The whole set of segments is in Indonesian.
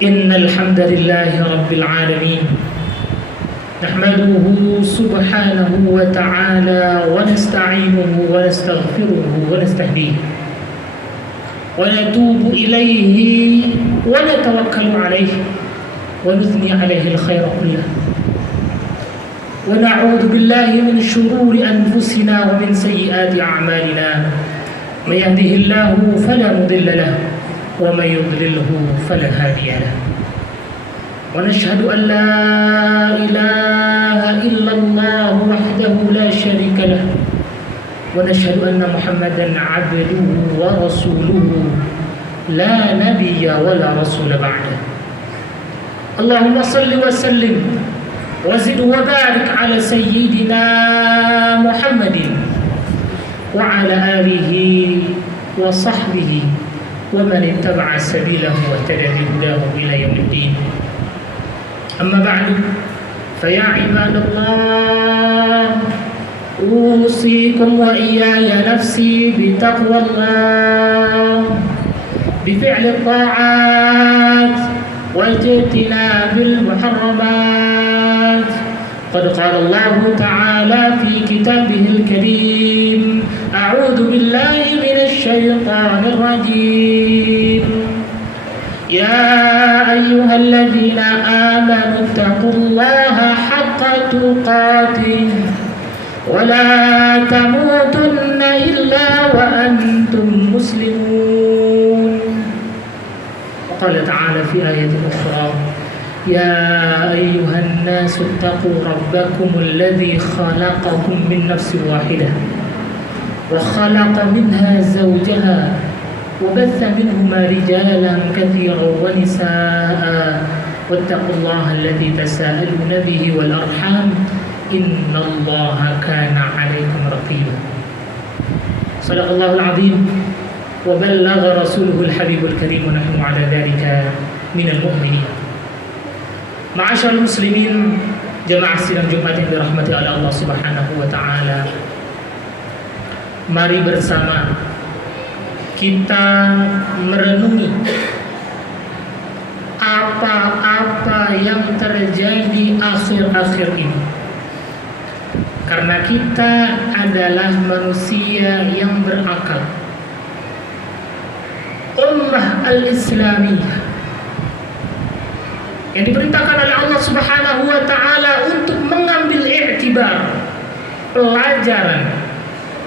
إن الحمد لله رب العالمين نحمده سبحانه وتعالى ونستعينه ونستغفره ونستهديه ونتوب إليه ونتوكل عليه ونثني عليه الخير كله ونعوذ بالله من شرور أنفسنا ومن سيئات أعمالنا من يهده الله فلا مضل له ومن يضلله فلا هادي له ونشهد أن لا إله إلا الله وحده لا شريك له ونشهد أن محمدا عبده ورسوله لا نبي ولا رسول بعده اللهم صل وسلم وزد وبارك على سيدنا محمد وعلى آله وصحبه ومن اتبع سبيله واهتدى بهداه إلى يوم الدين أما بعد فيا عباد الله أوصيكم وإياي نفسي بتقوى الله بفعل الطاعات واجتناب المحرمات قد قال الله تعالى في كتابه الكريم أعوذ بالله من الشيطان الرجيم يا أيها الذين آمنوا اتقوا الله حق تقاته ولا تموتن إلا وأنتم مسلمون وقال تعالى في آية أخرى يا أيها الناس اتقوا ربكم الذي خلقكم من نفس واحدة وخلق منها زوجها وبث منهما رجالا كثيرا ونساء واتقوا الله الذي تساءلون به والأرحام إن الله كان عليكم رقيبا صدق الله العظيم وبلغ رسوله الحبيب الكريم ونحن على ذلك من المؤمنين معاشر المسلمين jemaah sidang Jumat yang dirahmati oleh Allah Subhanahu wa taala. Mari bersama kita merenungi apa-apa yang terjadi akhir-akhir ini. Karena kita adalah manusia yang berakal. Ummah al-Islamiyah yang diperintahkan oleh Allah Subhanahu wa taala untuk mengambil i'tibar, pelajaran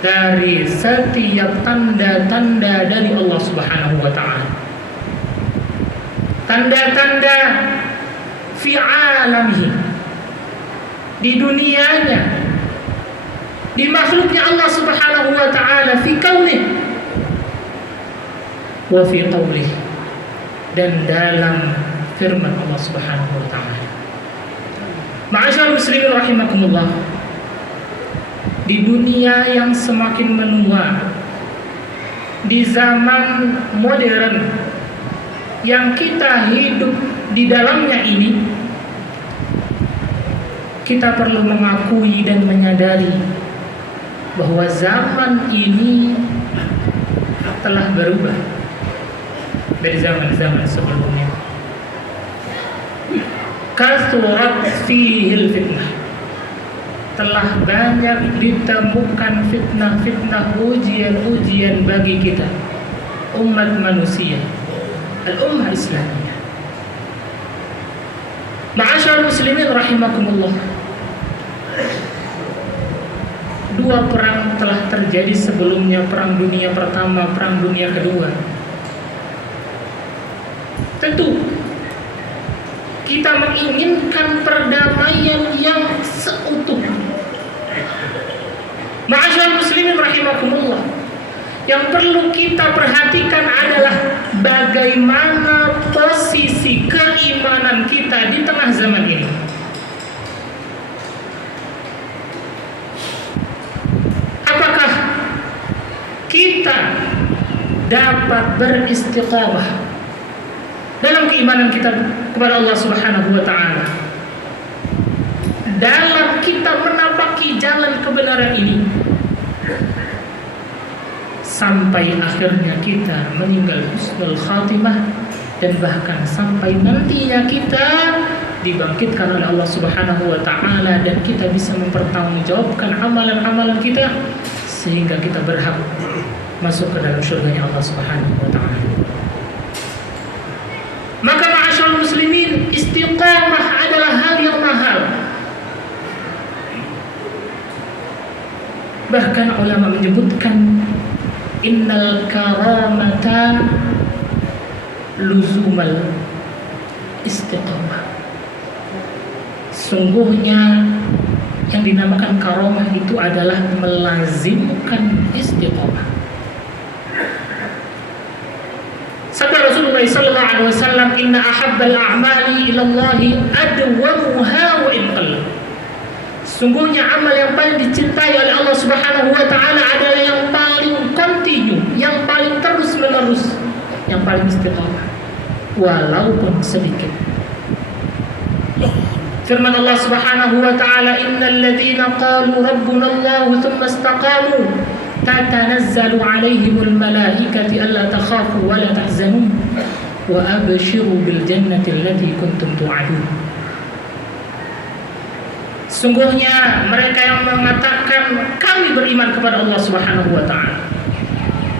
dari setiap tanda-tanda dari Allah Subhanahu wa taala. Tanda-tanda fi alamihi, di dunianya, di makhluknya Allah Subhanahu wa taala, fi kaunih wa fi qawlih, dan dalam firman Allah Subhanahu wa taala. Ma'asyarul muslimin rahimakumullah, di dunia yang semakin menua, di zaman modern yang kita hidup di dalamnya ini, kita perlu mengakui dan menyadari bahwa zaman ini telah berubah dari zaman-zaman sebelumnya. Kathurat fihil fitnah, telah banyak ditemukan fitnah-fitnah, ujian-ujian bagi kita umat manusia, al-ummah Islamiyah. Ma'asyarul muslimin rahimakumullah, dua perang telah terjadi sebelumnya, perang dunia pertama, perang dunia kedua. Tentu kita menginginkan perdamaian yang seutuh. Ma'asyarul muslimin rahimakumullah, yang perlu kita perhatikan adalah bagaimana posisi keimanan kita di tengah zaman ini. Apakah kita dapat beristiqamah dalam keimanan kita kepada Allah Subhanahu wa taala, dalam kita menapaki jalan kebenaran ini sampai akhirnya kita meninggal husnul khatimah dan bahkan sampai nantinya kita dibangkitkan oleh Allah Subhanahu wa taala dan kita bisa mempertanggungjawabkan amalan-amalan kita sehingga kita berhak masuk ke dalam surganya Allah Subhanahu wa taala. Maka ma'asyiral muslimin, istiqamah adalah hal yang mahal. Bahkan ulama menyebutkan innal karamata luzumal istiqamah. Sungguhnya yang dinamakan karamah itu adalah melazimkan istiqamah. Sabda Rasulullah sallallahu alaihi wasallam, inna ahabbal a'mali ila Allah adwamuha wa in qalla. Sungguhnya amal yang paling dicintai oleh Allah Subhanahu wa taala adalah yang paling kontinu, yang paling terus-menerus, yang paling istiqamah walaupun sedikit. Firman Allah Subhanahu wa taala, innal ladzina qalu rabbuna Allah tsumma istaqamu tatanazzalu 'alaihimul malaikatu alla takhafu wa la tahzanu wa abshiru bil jannati allati kuntum tu'adun. Sungguhnya mereka yang mengatakan kami beriman kepada Allah Subhanahu wa taala,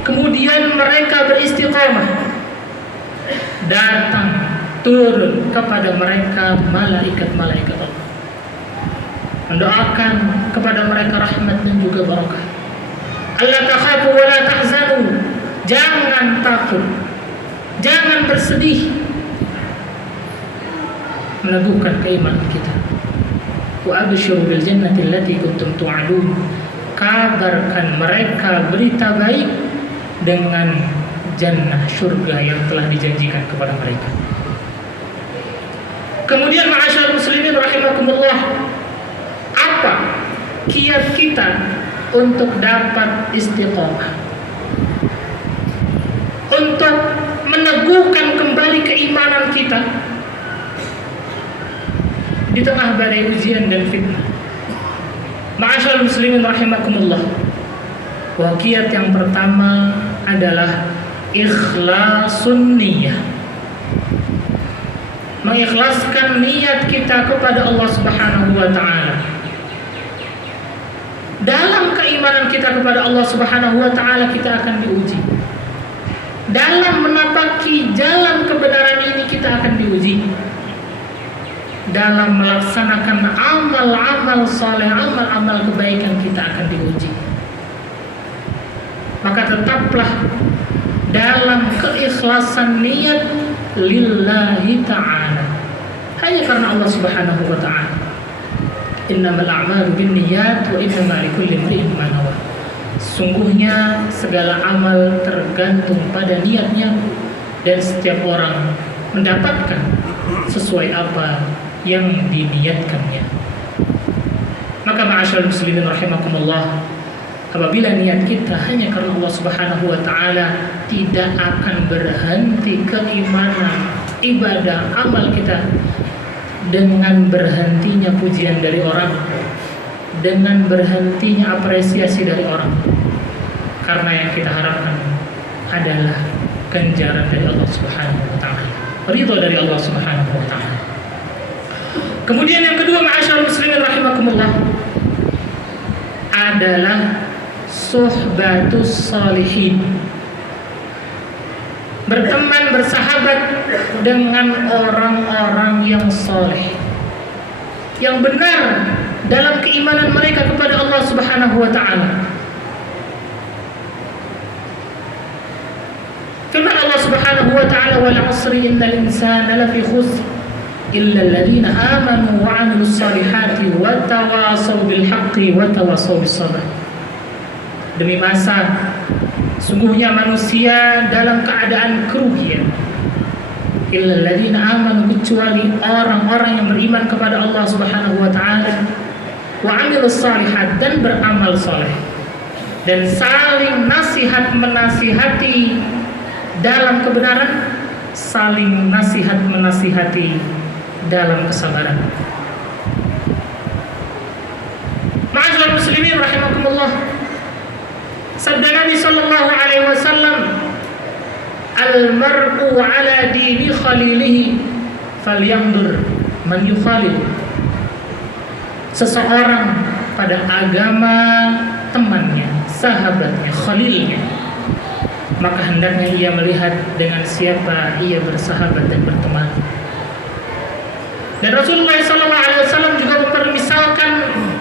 kemudian mereka beristiqamah, datang turun kepada mereka malaikat-malaikat Allah, mendoakan kepada mereka rahmat dan juga barakah. Allah takhafu wa la tahzanu, jangan takut, jangan bersedih, meneguhkan keimanan kita. Wa abshiru bil jannati allati kuntum tu'adun, kabarkan mereka berita baik dengan jannah, surga yang telah dijanjikan kepada mereka. Kemudian ma'asyiral muslimin rahimakumullah, apa kiat kita untuk dapat istiqamah, untuk meneguhkan kembali keimanan kita di tengah badai ujian dan fitnah? Ma'asyiral muslimin rahimakumullah, kiat yang pertama adalah ikhlasun niyah, mengikhlaskan niat kita kepada Allah Subhanahu wa taala. Dalam keimanan kita kepada Allah Subhanahu wa taala kita akan diuji. Dalam menapaki jalan kebenaran ini kita akan diuji. Dalam melaksanakan amal-amal saleh, amal-amal kebaikan kita akan diuji. Maka tetaplah dalam keikhlasan niat lillahi ta'ala, hanya karena Allah Subhanahu wa ta'ala. Innamal a'malu binniyat wa innamal likulli imri'in ma nawa. Sungguhnya segala amal tergantung pada niatnya dan setiap orang mendapatkan sesuai apa yang diniatkannya. Maka ma'asyiral muslimin rahimakumullah, apabila niat kita hanya karena Allah Subhanahu wa taala, tidak akan berhenti keimanan, ibadah, amal kita. Dengan berhentinya pujian dari orang, dengan berhentinya apresiasi dari orang, karena yang kita harapkan adalah ganjaran dari Allah Subhanahu wa taala, ridha dari Allah Subhanahu wa taala. Kemudian yang kedua, ma'asyiral muslimin rahimakumullah, adalah suhbatus salihin, berteman, bersahabat dengan orang-orang yang soleh, yang benar dalam keimanan mereka kepada Allah Subhanahu wa ta'ala. Firman Allah Subhanahu wa ta'ala, wal 'asri innal insana lafi khusr illa alladhina amanu wa 'amilus salihati wa tawasaw bil haqqi wa tawasaw bis sabr. Demi masa, sungguhnya manusia dalam keadaan kerugian. Illal ladzina amanu, kecuali orang-orang yang beriman kepada Allah Subhanahu wa taala, wa 'amilus shalihat, dan beramal saleh, dan saling nasihat menasihati dalam kebenaran, saling nasihat menasihati dalam kesabaran. Ma'asyiral muslimin rahimakumullah, sabda Nabi sallallahu alaihi wasallam, Al-mar'u ala dini khalilihi falyanzur man yukhalil. Seseorang pada agama temannya, sahabatnya, khalilnya, maka hendaknya ia melihat dengan siapa ia bersahabat dan berteman. Dan Rasulullah SAW juga mempermisalkan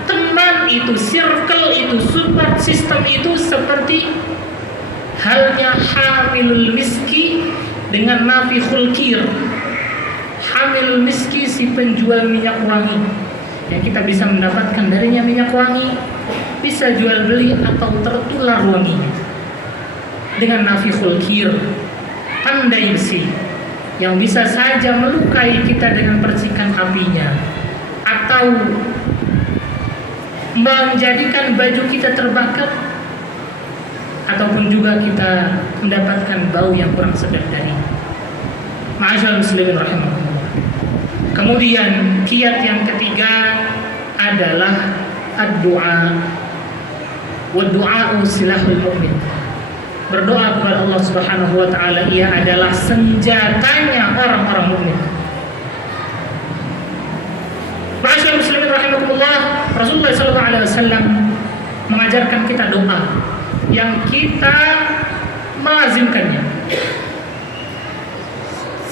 teman itu, circle itu, support system itu seperti halnya hamilul miski dengan nafikhul kir. Hamilul miski, si penjual minyak wangi, yang kita bisa mendapatkan darinya minyak wangi, bisa jual beli atau tertular wanginya. Dengan nafikhul kir, pandai besi, yang bisa saja melukai kita dengan percikan apinya, atau menjadikan baju kita terbakar, ataupun juga kita mendapatkan bau yang kurang sedap dari. Ma'asyiral muslimin rahimakumullah. Kemudian kiat yang ketiga adalah ad-du'a. Wa du'a'u silahul mu'min. Berdoa kepada Allah Subhanahu wa taala ia adalah senjatanya orang-orang mukmin. Ma'asyiral muslimin rahimakumullah, Rasulullah sallallahu alaihi wasallam mengajarkan kita doa yang kita melazimkannya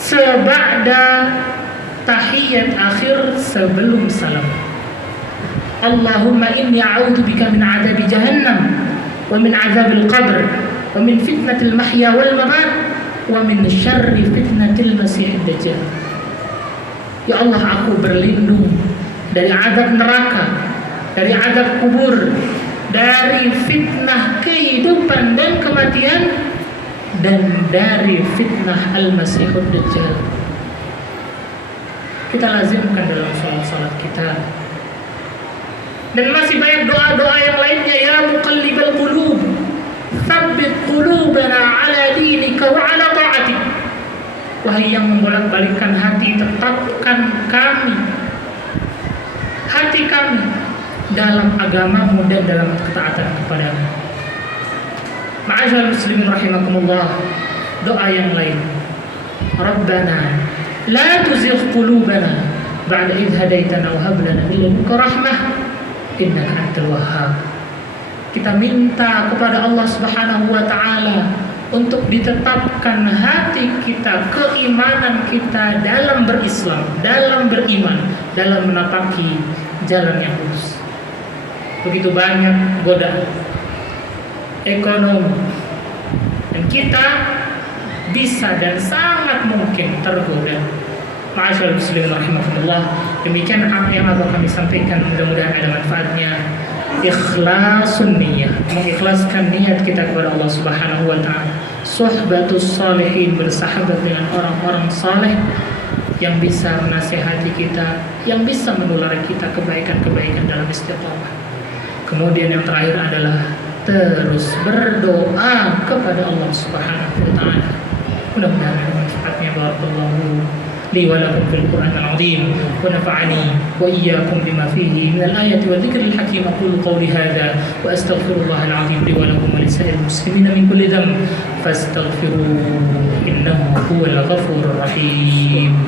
seba'da tahiyat akhir, sebelum salam. Allahumma inni a'udzubika min 'adzabi jahannam wa min 'adzabil qabr wa min fitnatil mahya wal mamat wa min syarri fitnatil masiihid dajjal. Ya Allah, aku berlindung dari azab neraka, dari azab kubur, dari fitnah kehidupan dan kematian, dan dari fitnah al-masiihud dajjal. Kita lazimkan dalam salat-salat kita. Dan masih banyak doa-doa yang lainnya. Ya muqallibal qulub, tsabbit qulubana ala dinika wa ala ta'atik. Wahai yang membolak-balikkan hati, tetapkan kami, hati kami, dalam agamamu dan dalam ketaatan kepadamu. Ma'asyiral muslimin rahimakumullah, doa yang lain. Rabbana la tuzigh qulubana ba'da idh hadaitana wa hab lana min ladunka rahmah innaka antal wahhab. Kita minta kepada Allah Subhanahu wa taala untuk ditetapkan hati kita, keimanan kita dalam berislam, dalam beriman, dalam menapaki jalan yang lurus. Begitu banyak godaan ekonomi, dan kita bisa dan sangat mungkin tergoda. Ma'asyiral muslimin rahimakumullah, demikian apa yang akan kami sampaikan, mudah-mudahan ada manfaatnya. Ikhlasun niyyah, mengikhlaskan niat kita kepada Allah Subhanahu wa taala. Suhbatus salihin, bersahabat dengan orang-orang saleh yang bisa menasihati kita, yang bisa menulari kita kebaikan-kebaikan dalam istiqamah. Kemudian yang terakhir adalah terus berdoa kepada Allah Subhanahu wa taala. Mudah-mudahan ada manfaatnya. Barakallahu li wa lakum fil Qur'anil 'azim wa nafa'ani wa iyyakum bima fihi min al-ayati wa dhikril hakim. Aqulu qawli hadha wa astaghfirullahal 'azim li wa lakum wa lisa'il muslimin min kulli dhanb fastaghfiruhu innahu huwal ghafurur rahim.